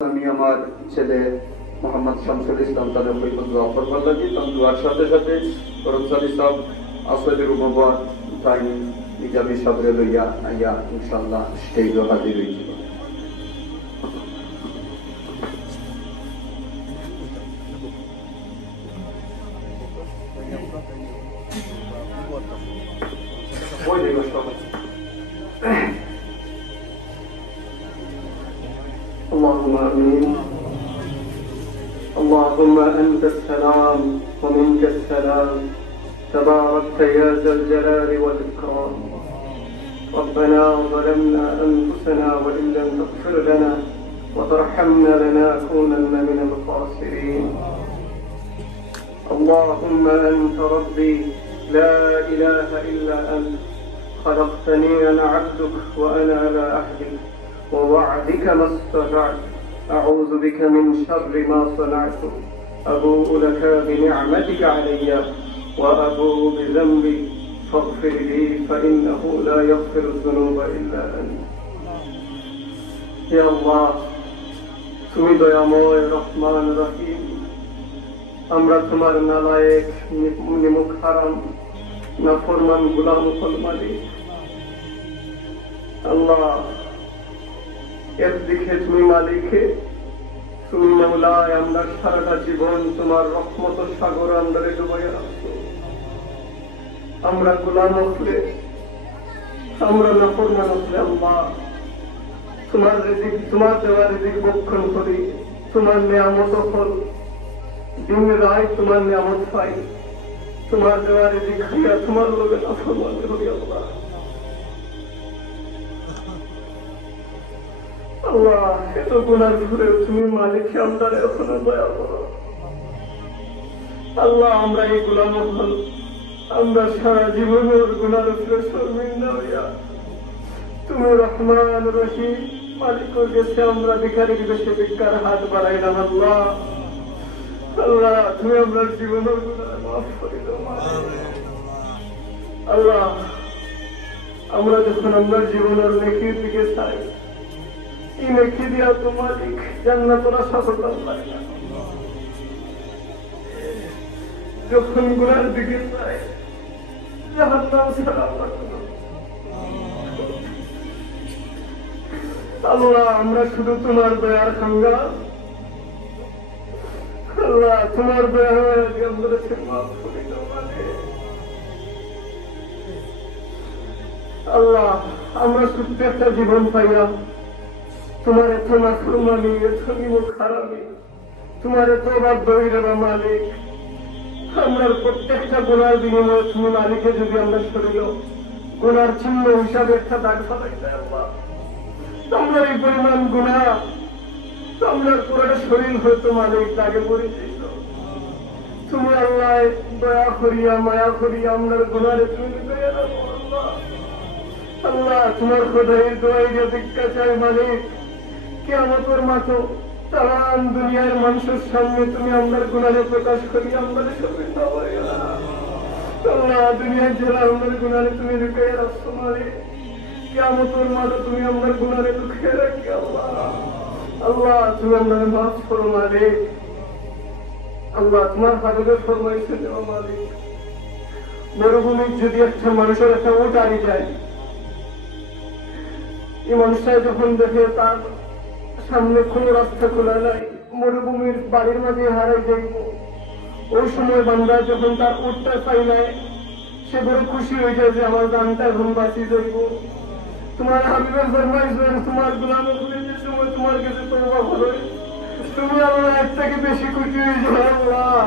আমি আমার ছেলে মোহাম্মদ শামসুল ইসলাম তাদের পরিবর্তন অফর করলাম দুয়ার সাথে সাথে করমসালি সব আসলের উপবাদ তাই নিজামী সাবরে লইয়া আইয়া ইনশাআল্লাহ স্টেজ হাজির হয়েছিল। اللهم آمين. اللهم أنت السلام ومنك السلام تباركت يا ذا الجلال والإكرام. ربنا ظلمنا أنفسنا وإن لم تغفر لنا وترحمنا لنكونن من الخاسرين. اللهم أنت ربي لا إله إلا أنت خلقتني أنا عبدك وأنا على عهدك ووعدك ما استطعت أعوذ بك من شر ما صنعت أبوء لك بنعمتك علي وأبوء بذنبي فاغفر لي فإنه لا يغفر الذنوب إلا أنت. يا الله তুমি দয়াময় রহমান রহিম, আমরা তোমার নালায়েক নিমুখ হারাম নাফরমান গোলাম মালিক। আল্লাহ একদিকে তুমি মালিকে, তুমি মওলায়, আমরা সারাটা জীবন তোমার রহমত সাগর আন্দারে ডুবাইয়া রাখছো। আমরা গোলাম হলে, আমরা নাফরমান হলে আল্লাহ তোমার রিজিক, তোমার দেওয়া রিজিক ভক্ষণ করি, তোমার নিয়ামত ফল দিন রায় তোমার নিয়ামত পাই, তোমার দেওয়া রিজিক খাইয়া তোমার লোকে নাফরমান করি। আল্লাহ আল্লাহ এত গুনার ঘুরে তুমি মালিককে আমরা এখনো দয়া করো। আল্লাহ আমরা এই গোলাম হল, আমরা সারা জীবনের গুনার উপরে শর্মিন্দা হইয়া তুমি রহমান রহিম মালিকের কাছে আমরা ভিখারির বেশে ভিক্ষার হাত বাড়াইলাম। আল্লাহ আল্লাহ তুমি আমরা জীবনের গুনাহ মাফ করে দাও। আল্লাহ আমরা যখন আমরা জীবনের নেকির দিকে চাই, এই নেকি দিয়া তো মালিক জান্নাতের আশা করতাম পারি না। যখন গুনার দিকে চাই জাহান্নাম ছাড়া আমরা আল্লাহ আমরা শুধু তোমার দয়ার কাঙ্গাল। আল্লাহ তোমার দয়া আমাদেরকে মাফ করে দাও। আল্লাহ আমরা ছোট্ট একটা জীবন পাইয়া তোমার এত নাফরমানি, এত নিমুখ হারামি, তোমার এত বাধ্য হইল না মালিক। আমরা প্রত্যেকটা গুনার বিনিময়ে তুমি মালিকে যদি আমরা সরিল গুনার চিহ্ন হিসাবে একটা দাগ ফালাই দেয়। আল্লাহ আমরা এই পরিমাণ গুণা আমরা পুরোটা শরীর হয়তো মালিক দাগে পড়ে দিল। তুমি আল্লাহ দয়া করিয়া মায়া করিয়া আমরা গুনারে তুমি দয়া রাখো। আল্লাহ আল্লাহ তোমার খোদাইয়ের দোয়াই যে ভিক্ষা চাই মালিক, কিয়ামতের মাঠে তাম দুনিয়ার মানুষের সামনে তুমি আমরা গুনারে প্রকাশ করি আমাদের শরীর না হইয়া। আল্লাহ দুনিয়ার যারা আমরা গুনারে তুমি লুকিয়ে রাখছো মালিক, কিয়ামতের মাঠে তুমি আমরা গুনারে লুকিয়ে রাখি। আল্লাহ আল্লাহ তুমি আমরা মাফ করো মালিক। আল্লাহ তোমার হাবিবে ফরমাইছেন ও মালিক, মরুভূমির যদি একটা মানুষের একটা উট হারিয়ে যায়, এই মানুষটা যখন দেখে তার সামনে কোন রাস্তা খোলা নাই, মরুভূমির বাড়ির মাঝে হারাই যাইব, ওই সময় বান্দা যখন তার উটটা পাই নেয় সে বড় খুশি হয়ে যায় যে আমার গানটা এখন বাঁচিয়ে যাইব। তোমার হাবিবে ফরমাইছেন তোমার গোলামের যে সময় তোমার কাছে তওবা করে তুমি আল্লাহ এর থেকে বেশি খুশি হয়ে যাও। আল্লাহ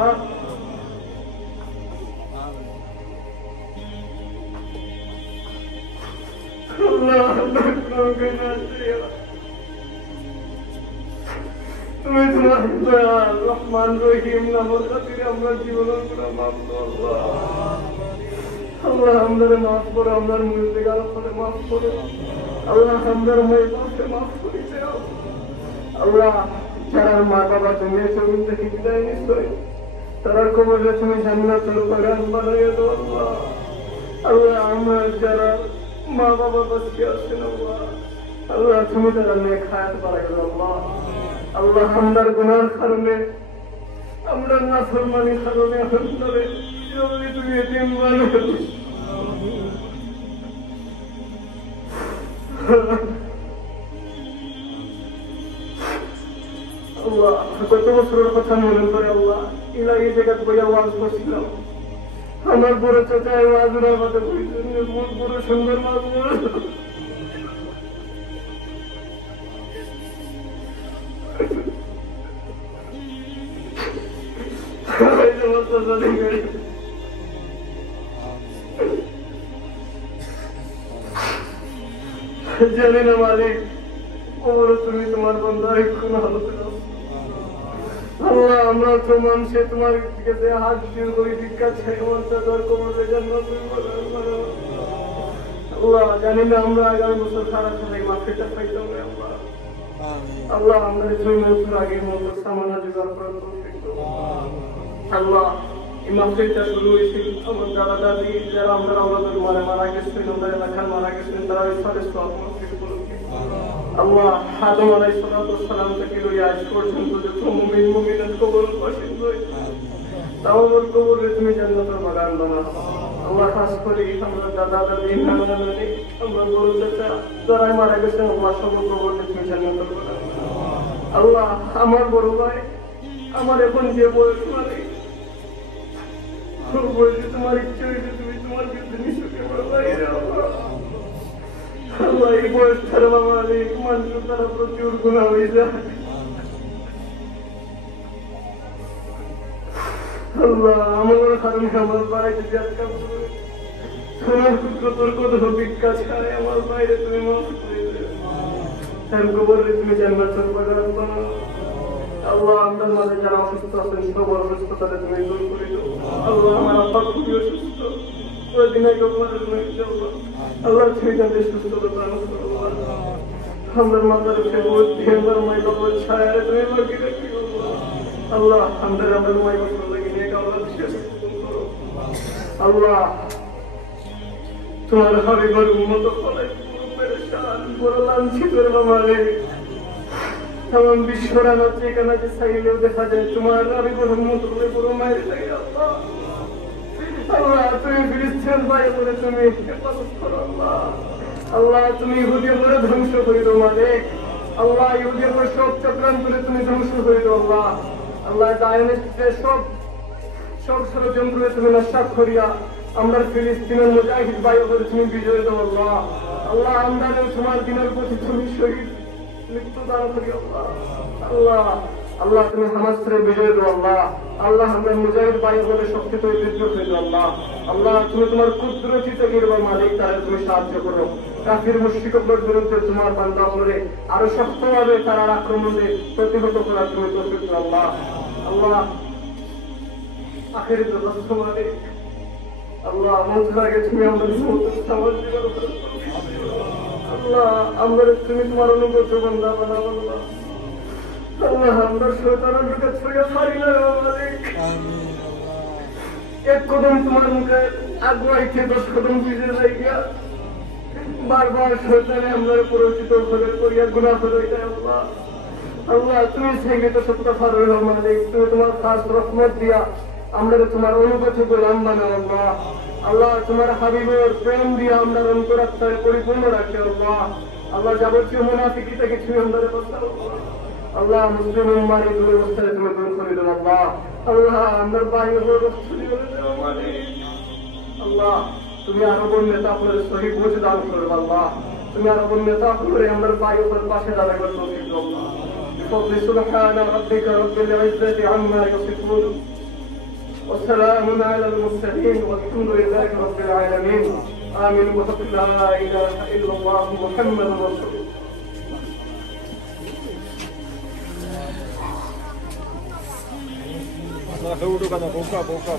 তুমি তোমার রহমান রহিম নামের খাতিরে আমরা জীবনের পুরো মাফ করো। আল্লাহ আমাদের মাফ করো, আমরা মুর্দিগার করে মাফ করো। আল্লাহ আমাদের মেয়েকে মাফ করে দাও। আল্লাহ যারা মা বাবা তুমি জমিন থেকে বিদায় নিশ্চয় তারা কবরে তুমি জান্নাতুল বাগান বানাইয়া দাও। আল্লাহ আল্লাহ আমরা যারা মা বাবা বাঁচিয়ে আছেন আল্লাহ আল্লাহ তুমি তারা নেক হায়াত বাড়াইয়া দাও। আল্লাহ আল্লাহ আমরার গুনার কারণে আমরা নাফরমানির কারণে আমাদের জলদি তুমি এতিম বানাও আল্লাহ গত বছরের কথা মনে করে আল্লাহ ইলাহি জায়গা বইয়া ওয়াজ করছিলাম আমার বড় চাচা ওয়াজের মাঝে বড় সুন্দর ওয়াজ জানি না মালিক তুমি তোমার বন্ধার কোন হালত আল্লাহ আমরা তো মানুষে তোমার কাছে হাত দিয়ে করি ভিক্ষা চাই আমার চাচার কোমরে জান্নাত আল্লাহ জানি না আমরা আগামী বছর সারা সারাই মাফিটা পাইতাম না আল্লাহ আল্লাহ আমরা 2 বছর আগে মতো সামানা জোগাড় করার তৌফিক দাও আল্লাহ এই মাফিটা শুরু হয়েছিল আমার দাদা দাদি যারা আমরা আমাদের মারা গেছেন আমরা এলাকার মারা গেছেন তারা ওই সাথে সব মাফিক বলুন আল্লাহ আদম আলাইহিস সালাম থেকে লইয়া আজ পর্যন্ত যত মুমিন মুমিনাত কবর বাসিন্দ তাওবার কবরে তুমি জান্নাতের বাগান বানাও আল্লাহ খাস করে আমরা দাদা দাদি নানা নানি আমরা বড় চাচা যারা মারা গেছেন আল্লাহ সব কবরে তুমি জান্নাতের বাগান আল্লাহ আমার বড় ভাই আমার এখন যে বয়স মানে বয়সে তোমার ইচ্ছে হয়েছে তুমি তোমার কাছে নিশুকে বাইরে আল্লাহ এই বয়স ছাড়া মালিক মানুষ তারা প্রচুর গুণা হয়ে যায় আল্লাহ আমার কারণে আমার বাড়িতে যে আজকাল তোমার পুত্র তোর কত ভিক্ষা ছাড়ে আমার বাইরে তুমি মাফ করে দেও কবরে তুমি জান্নাতের বাগান বানাও আল্লাহ আমাদের মাঝে যারা অসুস্থ আছেন সবার অসুস্থতা তুমি দূর করে দাও আল্লাহ আমার আব্বা খুবই অসুস্থ আল্লাহ তুমি তাদের সুস্থতা দান করো আমার মাথার উপরে বুদ্ধি আমার মাই বাবার ছায়া তুমি বাকি রাখি আল্লাহ আমাদের আমার মাই বাবার লাগি নিয়ে আল্লাহ শেষ করো আল্লাহ তোমার হাবিবের উম্মত ফলে পুরো পেরেশান পুরো লাঞ্ছিত মারে তাম বিশ্বরা নাচে কানাচে চাইলেও দেখা যায় তোমার হাবিবের উম্মত ফলে পুরো মায়ের লাগে আল্লাহ আল্লাহ তুমি ফিলিস্তিন ভাই বলে তুমি হেফাজত করো আল্লাহ আল্লাহ তুমি ইহুদিয়া করে ধ্বংস করে দাও মালিক আল্লাহ ইহুদিয়া করে সব চক্রান্ত করে তুমি ধ্বংস করে দাও আল্লাহ আল্লাহ দায়নের সব ষড়যন্ত্র তুমি নস্বাত করিয়া আমরা ফিলিস্তিনের মুজাহিদ ভাই বলে তুমি বিজয় দাও আল্লাহ আল্লাহ আমরা তোমার দিনের প্রতি তুমি শহীদ মৃত্যু দান করি আল্লাহ আল্লাহ আল্লাহ তুমি হামাসরে বিজয় দাও আল্লাহ আল্লাহ আমরা মুজাহিদ ভাই বলে শক্তি তো বিদ্রোহ হয়ে দাও আল্লাহ আল্লাহ তুমি তোমার কুদরতি তকদির মালিক তারা তুমি সাহায্য করো কাফির মুশরিকদের বিরুদ্ধে তোমার বান্দা বলে আরো শক্তভাবে তারা আক্রমণে প্রতিহত করার তুমি তৌফিক দাও আল্লাহ আল্লাহ আখিরাতে রাসূল মালিক আল্লাহ মওতের আগে তুমি আমাদের মওতের সাহায্য করো আল্লাহ আমরা তুমি তোমার অনুগত বান্দা বানাও আল্লাহ আল্লাহ আমরা শয়তানের দিকে ছড়িয়ে ছাড়ি না মালিক এক কদম তোমার মুখে আগুয়াইতে 10 কদম পিছিয়ে যাইয়া বারবার শয়তানে আমরা পরিচিত হলে করিয়া গুনাহ করে যায় আল্লাহ আল্লাহ তুমি সেই তো সত্য ফারুল মালিক তুমি তোমার খাস রহমত দিয়া আমরা তোমার অনুগত গোলাম বানাও আল্লাহ আল্লাহ তোমার হাবিবের প্রেম দিয়া আমরা অন্তরাত্মায় পরিপূর্ণ রাখি আল্লাহ আল্লাহ যাবতীয় মুনাফিকি থেকে তুমি আমাদের বাঁচাও আল্লাহ মুসলিম উম্মাহর দুরবস্থায় তুমি দূর করে দাও আল্লাহ আল্লাহ আমরা বাইরে রসুলি বলে দাও মালিক আল্লাহ তুমি আরবের নেতা আপনার সহি বুঝ দান করো আল্লাহ তুমি আরবের নেতা করে আমার বাইরের পাশে দাঁড়াবে তৌফিক দাও আল্লাহ بفضل سبحان ربك رب العزة عما يصفون وسلام على المرسلين والحمد لله رب العالمين آمين وحق لا إله إلا الله محمد رسول الله Buka.